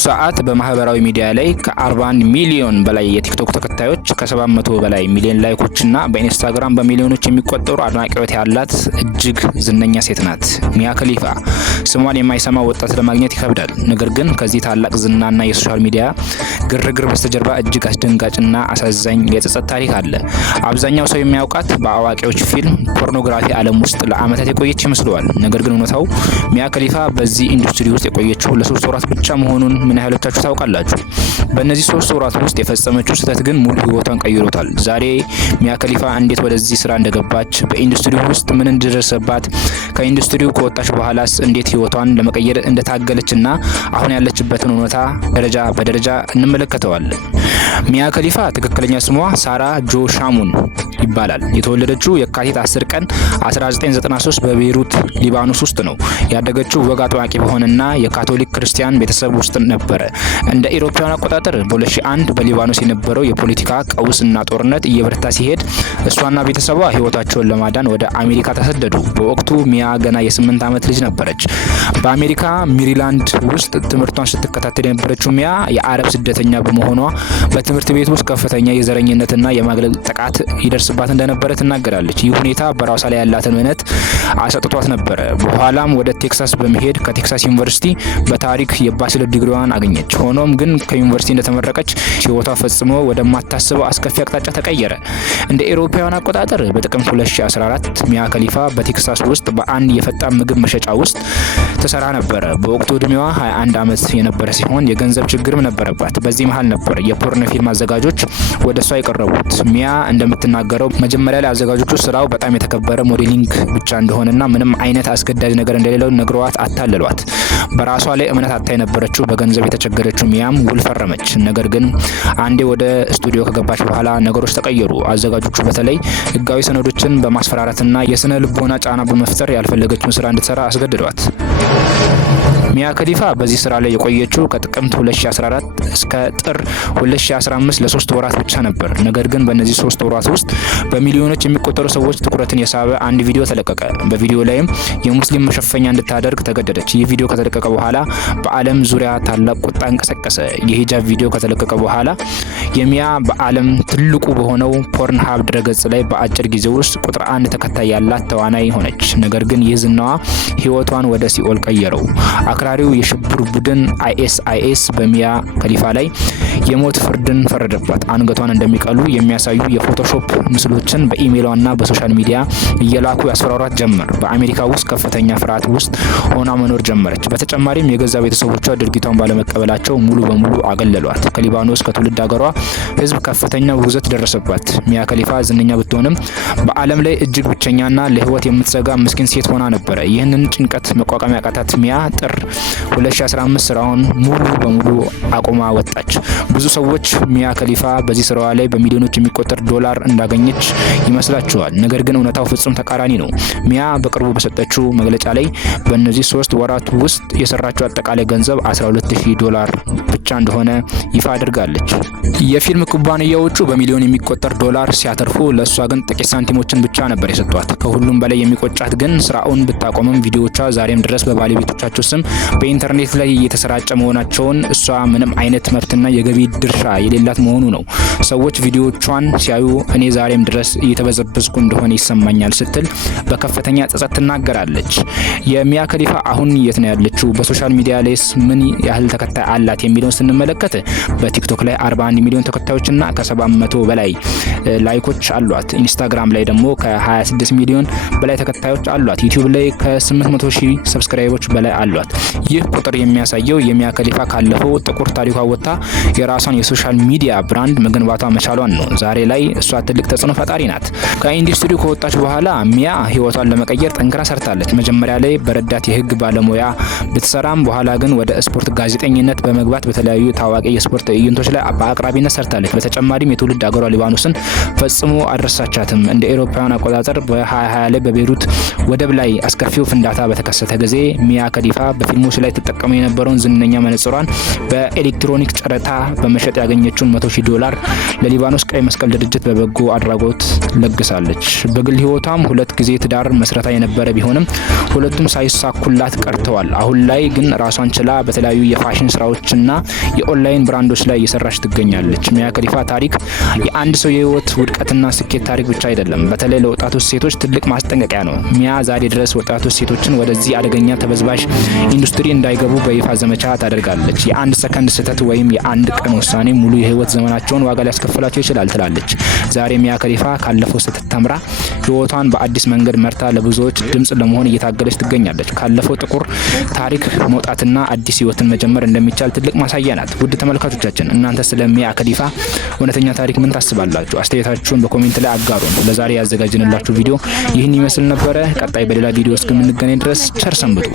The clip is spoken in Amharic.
ሰዓት በማህበራዊ ሚዲያ ላይ ከ41 ሚሊዮን በላይ የቲክቶክ ተከታዮች፣ ከ700 በላይ ሚሊዮን ላይኮችና በኢንስታግራም በሚሊዮኖች የሚቆጠሩ አድናቂዎች ያላት እጅግ ዝነኛ ሴት ናት ሚያ ከሊፋ። ስሟን የማይሰማ ወጣት ለማግኘት ይከብዳል። ነገር ግን ከዚህ ታላቅ ዝናና የሶሻል ሚዲያ ግርግር በስተጀርባ እጅግ አስደንጋጭና አሳዛኝ የጸጸት ታሪክ አለ። አብዛኛው ሰው የሚያውቃት በአዋቂዎች ፊልም ፖርኖግራፊ ዓለም ውስጥ ለዓመታት የቆየች ይመስለዋል። ነገር ግን እውነታው ሚያ ከሊፋ በዚህ ኢንዱስትሪ ውስጥ የቆየችው ለ3 ወራት ብቻ መሆኑን ምን ያህሎቻችሁ ታውቃላችሁ? በእነዚህ 3 ወራት ውስጥ የፈጸመችው ስህተት ግን ሙሉ ህይወቷን ቀይሮታል። ዛሬ ሚያ ከሊፋ እንዴት ወደዚህ ስራ እንደገባች፣ በኢንዱስትሪው ውስጥ ምን እንደደረሰባት፣ ከኢንዱስትሪው ከወጣች በኋላስ እንዴት ህይወቷን ለመቀየር እንደታገለችና አሁን ያለችበትን እውነታ ደረጃ በደረጃ እንመለከተዋለን። ሚያ ከሊፋ ትክክለኛ ስሟ ሳራ ጆ ሻሙን ይባላል። የተወለደችው የካቲት 10 ቀን 1993 በቤይሩት ሊባኖስ ውስጥ ነው። ያደገችው ወግ አጥባቂ በሆነና የካቶሊክ ክርስቲያን ቤተሰብ ውስጥ ነበረ። እንደ ኢሮፓውያን አቆጣጠር በ2001 በሊባኖስ የነበረው የፖለቲካ ቀውስና ጦርነት እየበረታ ሲሄድ እሷና ቤተሰቧ ህይወታቸውን ለማዳን ወደ አሜሪካ ተሰደዱ። በወቅቱ ሚያ ገና የ8 ዓመት ልጅ ነበረች። በአሜሪካ ሜሪላንድ ውስጥ ትምህርቷን ስትከታተል የነበረችው ሚያ የአረብ ስደተኛ በመሆኗ በትምህርት ቤት ውስጥ ከፍተኛ የዘረኝነትና የማግለል ጥቃት ይደርስባት እንደነበረ ትናገራለች። ይህ ሁኔታ በራሷ ላይ ያላትን እምነት አሰጥቷት ነበረ። በኋላም ወደ ቴክሳስ በመሄድ ከቴክሳስ ዩኒቨርሲቲ በታሪክ የባችለር ዲግሪዋን አገኘች። ሆኖም ግን ከዩኒቨርሲቲ እንደተመረቀች ህይወቷ ፈጽሞ ወደማታስበው አስከፊ አቅጣጫ ተቀየረ። እንደ አውሮፓውያን አቆጣጠር በጥቅምት 2014 ሚያ ከሊፋ በቴክሳስ ውስጥ በአንድ የፈጣን ምግብ መሸጫ ውስጥ ትሰራ ነበረ። በወቅቱ እድሜዋ 21 ዓመት የነበረ ሲሆን የገንዘብ ችግርም ነበረባት። በዚህ መሃል ነበር የፖርን ፊልም አዘጋጆች ወደ እሷ የቀረቡት። ሚያ እንደምትናገረው መጀመሪያ ላይ አዘጋጆቹ ስራው በጣም የተከበረ ሞዴሊንግ ብቻ እንደሆነና ምንም አይነት አስገዳጅ ነገር እንደሌለው ነግረዋት አታለሏት። በራሷ ላይ እምነት አታ የነበረችው በገንዘብ የተቸገረችው ሚያም ውል ፈረመች። ነገር ግን አንዴ ወደ ስቱዲዮ ከገባች በኋላ ነገሮች ተቀየሩ። አዘጋጆቹ በተለይ ህጋዊ ሰነዶችን በማስፈራራትና የስነ ልቦና ጫና በመፍጠር ያልፈለገችውን ስራ እንድትሰራ አስገድዷት። ሚያ ከሊፋ በዚህ ስራ ላይ የቆየችው ከጥቅምት 2014 እስከ ጥር 2015 ለ3 ወራት ብቻ ነበር። ነገር ግን በእነዚህ 3 ወራት ውስጥ በሚሊዮኖች የሚቆጠሩ ሰዎች ትኩረትን የሳበ አንድ ቪዲዮ ተለቀቀ። በቪዲዮ ላይም የሙስሊም መሸፈኛ እንድታደርግ ተገደደች። ይህ ቪዲዮ ከተለቀቀ በኋላ በዓለም ዙሪያ ታላቅ ቁጣ እንቀሰቀሰ። የሂጃብ ቪዲዮ ከተለቀቀ በኋላ የሚያ በዓለም ትልቁ በሆነው ፖርንሃብ ድረገጽ ላይ በአጭር ጊዜ ውስጥ ቁጥር 1 ተከታይ ያላት ተዋናይ ሆነች። ነገር ግን ይህ ዝናዋ ህይወቷን ወደ ሲኦል ቀየረው። አክራሪው የሽብር ቡድን አይኤስ በሚያ ከሊፋ ላይ የሞት ፍርድን ፈረደባት። አንገቷን እንደሚቀሉ የሚያሳዩ የፎቶሾፕ ምስሎችን በኢሜይሏና በሶሻል ሚዲያ እየላኩ ያስፈራሯት ጀመር። በአሜሪካ ውስጥ ከፍተኛ ፍርሃት ውስጥ ሆና መኖር ጀመረች። በተጨማሪም የገዛ ቤተሰቦቿ ድርጊቷን ባለመቀበላቸው ሙሉ በሙሉ አገለሏት። ከሊባኖስ ከትውልድ ሀገሯ ህዝብ ከፍተኛ ውግዘት ደረሰባት። ሚያ ከሊፋ ዝነኛ ብትሆንም በዓለም ላይ እጅግ ብቸኛና ለህይወት የምትሰጋ ምስኪን ሴት ሆና ነበረ። ይህንን ጭንቀት መቋቋም ያቃታት ሚያ ጥር 2015 ስራውን ሙሉ በሙሉ አቁማ ወጣች። ብዙ ሰዎች ሚያ ከሊፋ በዚህ ስራዋ ላይ በሚሊዮኖች የሚቆጠር ዶላር እንዳገኘች ይመስላቸዋል። ነገር ግን እውነታው ፍጹም ተቃራኒ ነው። ሚያ በቅርቡ በሰጠችው መግለጫ ላይ በእነዚህ 3 ወራት ውስጥ የሰራችው አጠቃላይ ገንዘብ $12,000 ብቻ እንደሆነ ይፋ አድርጋለች። የፊልም ኩባንያዎቹ በሚሊዮን የሚቆጠር ዶላር ሲያተርፉ ለእሷ ግን ጥቂት ሳንቲሞችን ብቻ ነበር የሰጧት። ከሁሉም በላይ የሚቆጫት ግን ስራውን ብታቆምም ቪዲዮዎቿ ዛሬም ድረስ በባለቤቶቻቸው ስም በኢንተርኔት ላይ የተሰራጨ መሆናቸውን፣ እሷ ምንም አይነት መብትና የገቢ ድርሻ የሌላት መሆኑ ነው። ሰዎች ቪዲዮዎቿን ሲያዩ እኔ ዛሬም ድረስ እየተበዘበዝኩ እንደሆነ ይሰማኛል ስትል በከፍተኛ ጸጸት ትናገራለች። የሚያ ከሊፋ አሁን የት ነው ያለችው? በሶሻል ሚዲያ ላይስ ምን ያህል ተከታይ አላት የሚለውን ስንመለከት በቲክቶክ ላይ 41 ሚሊዮን ተከታዮችና ከ700 በላይ ላይኮች አሏት። ኢንስታግራም ላይ ደግሞ ከ26 ሚሊዮን በላይ ተከታዮች አሏት። ዩቲዩብ ላይ ከ800,000 ሰብስክራይቦች በላይ አሏት። ይህ ቁጥር የሚያሳየው የሚያ ከሊፋ ካለፈው ጥቁር ታሪኳ ወጥታ የራሷን የሶሻል ሚዲያ ብራንድ መገንባቷ መቻሏን ነው። ዛሬ ላይ እሷ ትልቅ ተጽዕኖ ፈጣሪ ናት። ከኢንዱስትሪው ከወጣች በኋላ ሚያ ህይወቷን ለመቀየር ጠንክራ ሰርታለች። መጀመሪያ ላይ በረዳት የህግ ባለሙያ ብትሰራም በኋላ ግን ወደ ስፖርት ጋዜጠኝነት በመግባት በተለያዩ ታዋቂ የስፖርት ትዕይንቶች ላይ በአቅራቢነት ሰርታለች። በተጨማሪም የትውልድ ሀገሯ ሊባኖስን ፈጽሞ አልረሳቻትም። እንደ አውሮፓውያን አቆጣጠር በ2020 ላይ በቤይሩት ወደብ ላይ አስከፊው ፍንዳታ በተከሰተ ጊዜ ሚያ ከሊፋ በፊልም ፊልሞች ላይ ተጠቀመው የነበረውን ዝነኛ መነጽሯን በኤሌክትሮኒክ ጨረታ በመሸጥ ያገኘችውን $100,000 ለሊባኖስ ቀይ መስቀል ድርጅት በበጎ አድራጎት ለግሳለች። በግል ህይወቷም 2 ጊዜ ትዳር መስረታ የነበረ ቢሆንም ሁለቱም ሳይሳኩላት ቀርተዋል። አሁን ላይ ግን ራሷን ችላ በተለያዩ የፋሽን ስራዎችና የኦንላይን ብራንዶች ላይ እየሰራች ትገኛለች። ሚያ ከሊፋ ታሪክ የአንድ ሰው የህይወት ውድቀትና ስኬት ታሪክ ብቻ አይደለም፣ በተለይ ለወጣቶች ሴቶች ትልቅ ማስጠንቀቂያ ነው። ሚያ ዛሬ ድረስ ወጣቶች ሴቶችን ወደዚህ አደገኛ ተበዝባዥ ኢንዱስትሪ እንዳይገቡ በይፋ ዘመቻ ታደርጋለች። የአንድ ሰከንድ ስህተት ወይም የአንድ ቀን ውሳኔ ሙሉ የህይወት ዘመናቸውን ዋጋ ሊያስከፍላቸው ይችላል ትላለች። ዛሬ ሚያ ከሊፋ ካለፈው ስህተት ተምራ ህይወቷን በአዲስ መንገድ መርታ ለብዙዎች ድምጽ ለመሆን እየታገለች ትገኛለች። ካለፈው ጥቁር ታሪክ መውጣትና አዲስ ህይወትን መጀመር እንደሚቻል ትልቅ ማሳያ ናት። ውድ ተመልካቾቻችን እናንተ ስለ ሚያ ከሊፋ እውነተኛ ታሪክ ምን ታስባላችሁ? አስተያየታችሁን በኮሜንት ላይ አጋሩን። ለዛሬ ያዘጋጀንላችሁ ቪዲዮ ይህን ይመስል ነበረ። ቀጣይ በሌላ ቪዲዮ እስከምንገናኝ ድረስ ቸር ሰንብቱ።